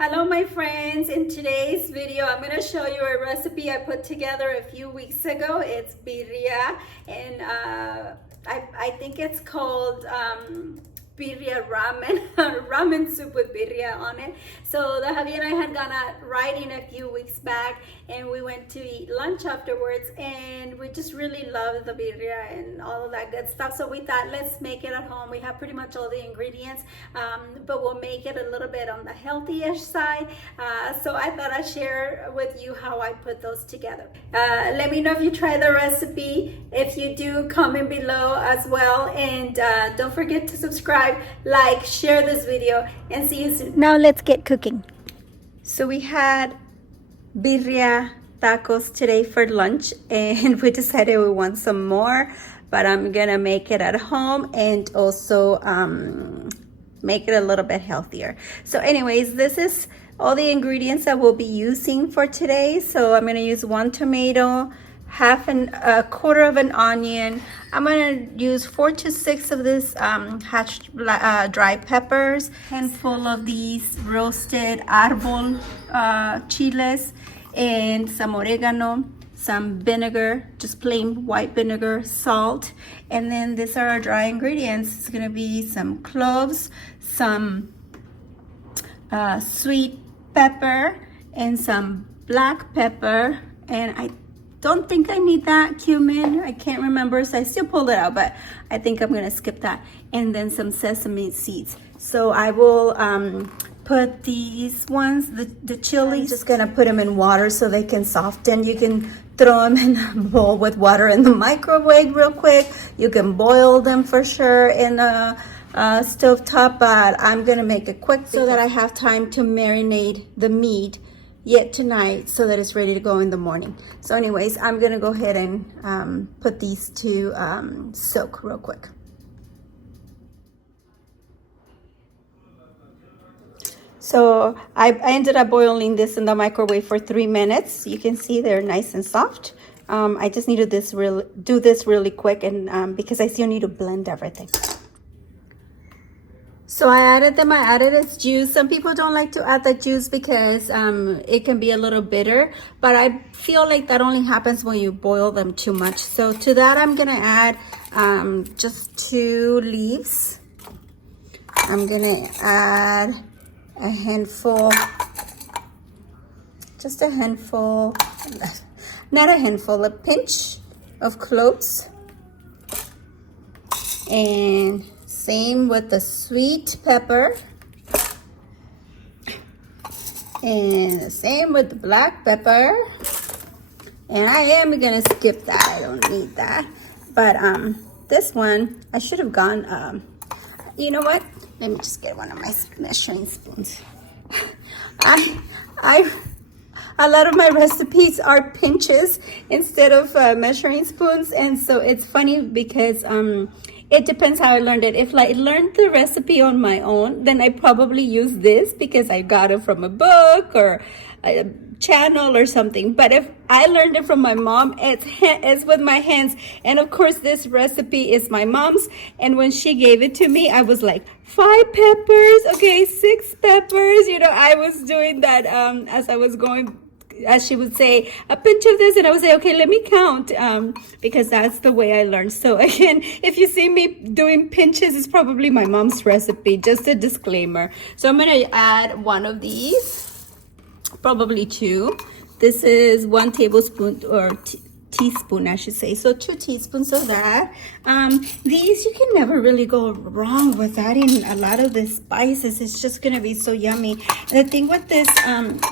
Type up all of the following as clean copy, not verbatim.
Hello my friends, in today's video I'm going to show you a recipe I put together a few weeks ago. It's birria and I think it's called birria ramen, ramen soup with birria on it. So the hubby and I had gone out riding a few weeks back and we went to eat lunch afterwards and we just really loved the birria and all of that good stuff. So we thought, let's make it at home. We have pretty much all the ingredients, but we'll make it a little bit on the healthy-ish side. So I thought I'd share with you how I put those together. Let me know if you try the recipe. If you do, comment below as well, and don't forget to subscribe, like, share this video, and see you soon. Now let's get cooking. So we had birria tacos today for lunch and we decided we want some more, but I'm gonna make it at home and also make it a little bit healthier. So anyways, this is all the ingredients that we'll be using for today. So I'm gonna use 1 tomato, a quarter of an onion. I'm gonna use 4 to 6 of this hatched dry peppers, handful of these roasted arbol chiles, and some oregano, some vinegar, just plain white vinegar, salt, and then these are our dry ingredients. It's gonna be some cloves, some sweet pepper, and some black pepper, and I don't think I need that cumin. I can't remember, so I still pulled it out, but I think I'm gonna skip that. And then some sesame seeds. So I will put these ones, the chilies, I'm just gonna put them in water so they can soften. You can throw them in a bowl with water in the microwave real quick. You can boil them for sure in a stove top, but I'm gonna make it quick so that I have time to marinate the meat yet tonight so that it's ready to go in the morning. So anyways, I'm gonna go ahead and put these to soak real quick. So I ended up boiling this in the microwave for 3 minutes. You can see they're nice and soft. I just need to do this really quick, and because I still need to blend everything. So I added its juice. Some people don't like to add the juice because it can be a little bitter, but I feel like that only happens when you boil them too much. So to that I'm gonna add just 2 leaves. I'm gonna add a handful, just a handful, not a handful, a pinch of cloves, and same with the sweet pepper, and the same with the black pepper. And I am gonna skip that, I don't need that. But this one, I should have gone, you know what? Let me just get one of my measuring spoons. A lot of my recipes are pinches instead of measuring spoons, and so it's funny because it depends how I learned it. If I learned the recipe on my own, then I probably use this because I got it from a book or a channel or something. But if I learned it from my mom, it's with my hands. And of course, this recipe is my mom's. And when she gave it to me, I was like, 5 peppers, okay, 6 peppers. You know, I was doing that as I was going, as she would say, a pinch of this, and I would say, okay, let me count, because that's the way I learned. So again, if you see me doing pinches, it's probably my mom's recipe, just a disclaimer. So I'm gonna add 1 of these, probably 2. This is 1 tablespoon, or teaspoon, I should say. So 2 teaspoons of that. These, you can never really go wrong with adding a lot of the spices. It's just gonna be so yummy. And the thing with this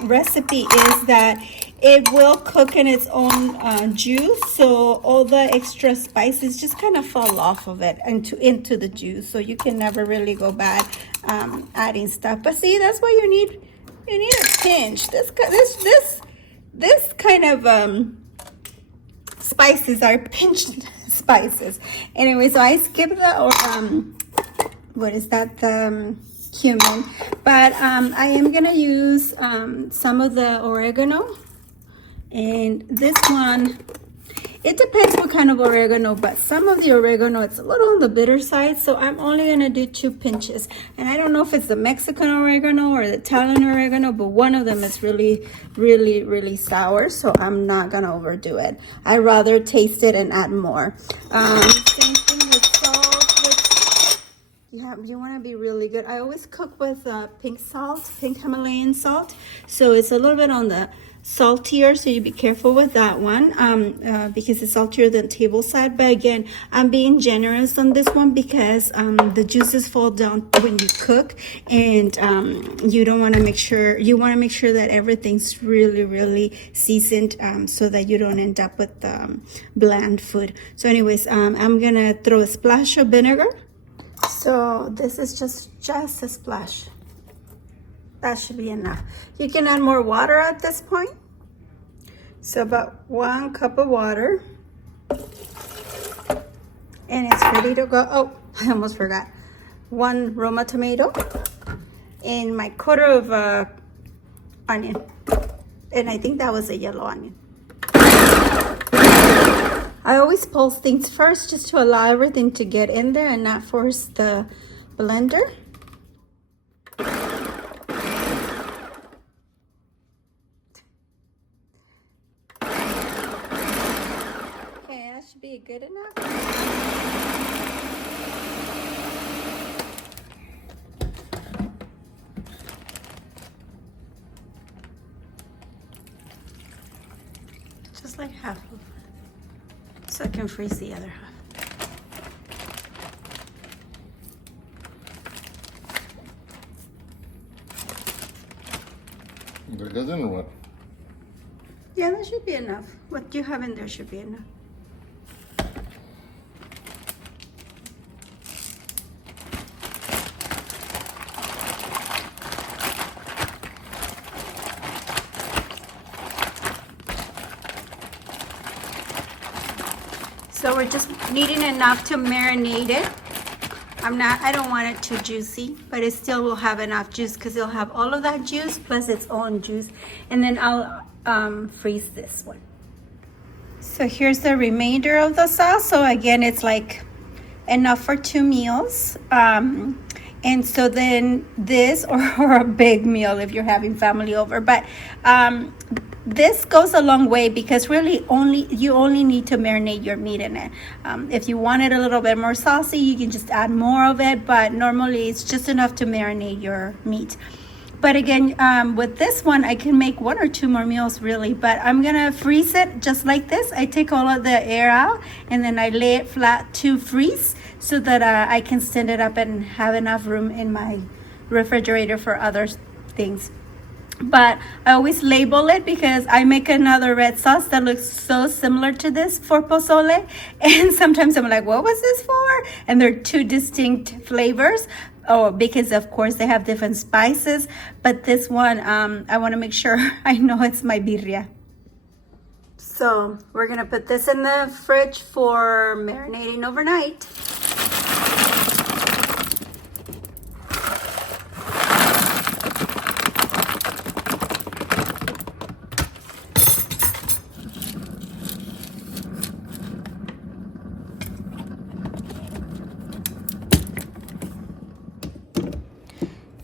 recipe is that it will cook in its own juice, so all the extra spices just kind of fall off of it into the juice. So you can never really go bad adding stuff. But see, that's why you need a pinch. This kind of spices are pinched spices. Anyway, so I skipped the what is that, the cumin, but I am gonna use some of the oregano, and this one It depends what kind of oregano, but some of the oregano, it's a little on the bitter side, so I'm only gonna do 2 pinches. And I don't know if it's the Mexican oregano or the Italian oregano, but one of them is really, really, really sour, so I'm not gonna overdo it. I'd rather taste it and add more. Same thing with salt. You want to be really good. I always cook with pink salt, pink Himalayan salt, so it's a little bit on the saltier, so you be careful with that one, because it's saltier than table salt. But again, I'm being generous on this one because the juices fall down when you cook, and you want to make sure that everything's really, really seasoned, so that you don't end up with bland food. So anyways, I'm gonna throw a splash of vinegar. So this is just a splash. That should be enough. You can add more water at this point. So about 1 cup of water. And it's ready to go. Oh, I almost forgot. 1 Roma tomato. And my quarter of onion. And I think that was a yellow onion. I always pulse things first just to allow everything to get in there and not force the blender. Okay, that should be good enough. Just like half of it. So I can freeze the other half. That doesn't or what? Yeah, that should be enough. What you have in there should be enough. So we're just needing enough to marinate it. I don't want it too juicy, but it still will have enough juice because it'll have all of that juice plus its own juice. And then I'll freeze this one. So here's the remainder of the sauce. So again, it's like enough for 2 meals. And so then this, or a big meal if you're having family over. But this goes a long way because really you only need to marinate your meat in it. If you want it a little bit more saucy, you can just add more of it, but normally it's just enough to marinate your meat. But again, with this one, I can make 1 or 2 more meals really, but I'm gonna freeze it just like this. I take all of the air out and then I lay it flat to freeze so that I can stand it up and have enough room in my refrigerator for other things. But I always label it because I make another red sauce that looks so similar to this for pozole, and sometimes I'm like, what was this for? And they're 2 distinct flavors. Oh, because of course they have different spices, but this one I want to make sure I know it's my birria. So we're gonna put this in the fridge for marinating overnight.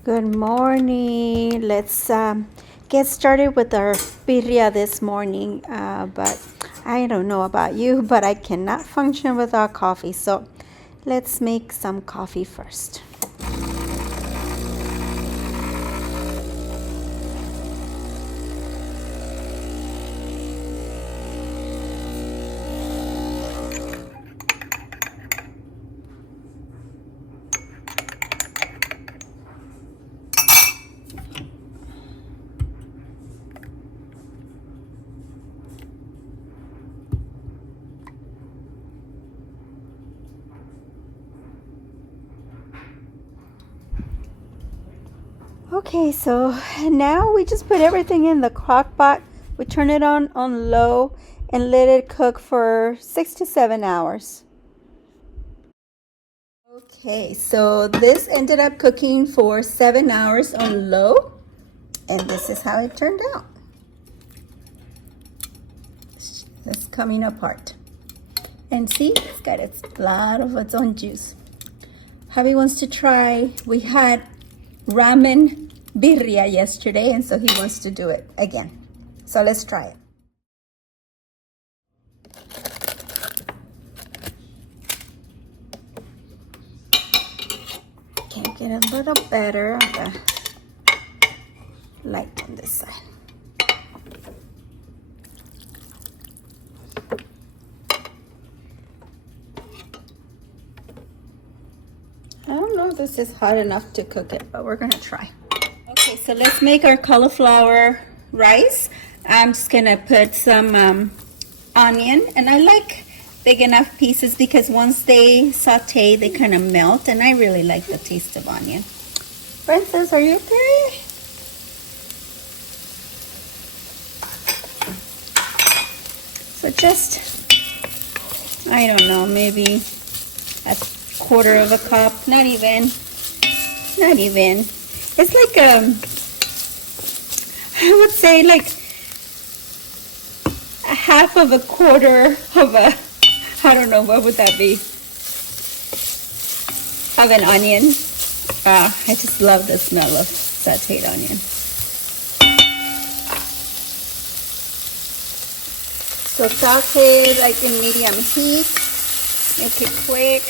Good morning. Let's get started with our birria this morning. But I don't know about you, but I cannot function without coffee. So let's make some coffee first. Okay, so now we just put everything in the crock pot. We turn it on low and let it cook for 6 to 7 hours. Okay, so this ended up cooking for 7 hours on low, and this is how it turned out. It's coming apart. And see, it's got a lot of its own juice. Hubby wants to try. We had ramen birria yesterday, and so he wants to do it again. So let's try it. Okay, get a little better on the light on this side. I don't know if this is hot enough to cook it, but we're gonna try. Okay, so let's make our cauliflower rice. I'm just gonna put some onion, and I like big enough pieces because once they saute, they kind of melt, and I really like the taste of onion. Princess, are you okay? So just, I don't know, maybe a quarter of a cup, not even. It's like I would say like a half of a quarter of a, I don't know, what would that be? Of an onion. I just love the smell of sauteed onion. So saute like in medium heat. Make it quick.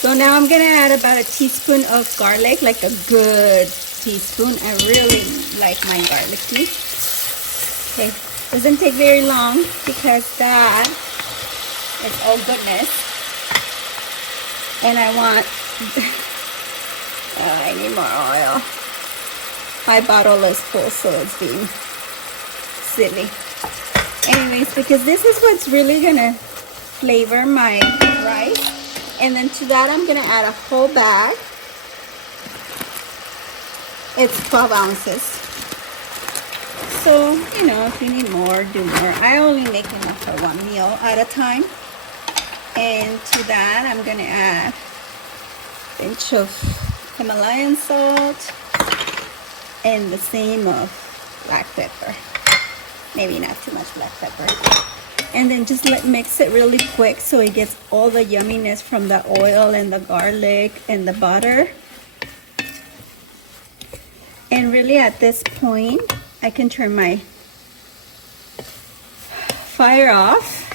So now I'm gonna add about a teaspoon of garlic, like a good teaspoon. I really like my garlicky. Okay, doesn't take very long because that is all goodness. And I want, I need more oil. My bottle is full, so it's being silly. Anyways, because this is what's really gonna flavor my rice. And then to that, I'm gonna add a whole bag. It's 12 ounces. So, you know, if you need more, do more. I only make enough for one meal at a time. And to that, I'm gonna add a pinch of Himalayan salt and the same of black pepper. Maybe not too much black pepper. And then just mix it really quick so it gets all the yumminess from the oil and the garlic and the butter. And really at this point, I can turn my fire off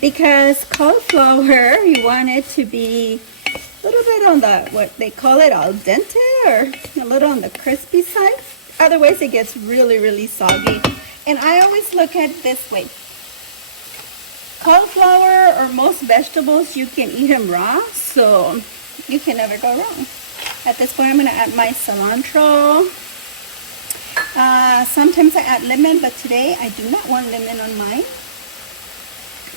because cauliflower, you want it to be a little bit on the, what they call it, al dente, or a little on the crispy side. Otherwise it gets really, really soggy. And I always look at it this way. Cauliflower or most vegetables, you can eat them raw, so you can never go wrong. At this point, I'm going to add my cilantro. Sometimes I add lemon, but today I do not want lemon on mine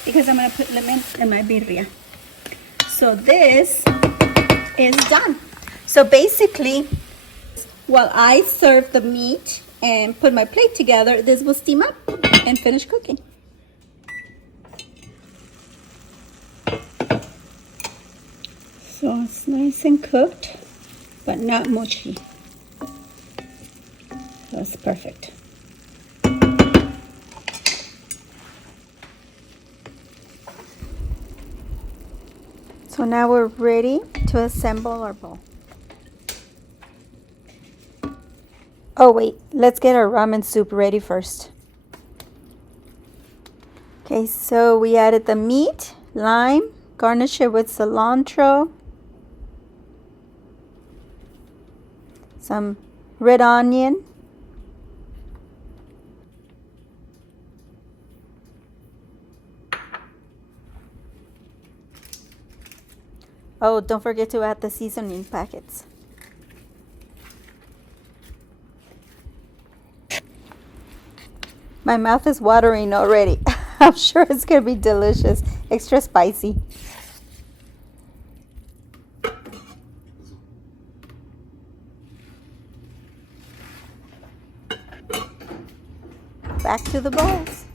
because I'm going to put lemon in my birria. So this is done. So basically, while I serve the meat and put my plate together, this will steam up and finish cooking. So it's nice and cooked, but not mushy. That's perfect. So now we're ready to assemble our bowl. Oh wait, let's get our ramen soup ready first. Okay, so we added the meat, lime, garnish it with cilantro, some red onion, oh, don't forget to add the seasoning packets. My mouth is watering already. I'm sure it's gonna be delicious, extra spicy. Back to the bowls.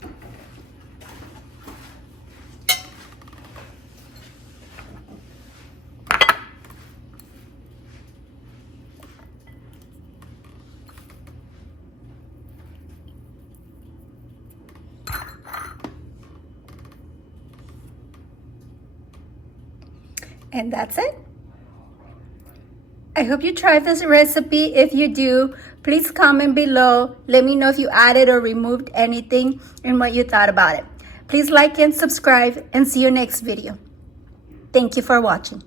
And that's it. I hope you try this recipe. If you do, please comment below. Let me know if you added or removed anything and what you thought about it. Please like and subscribe and see you next video. Thank you for watching.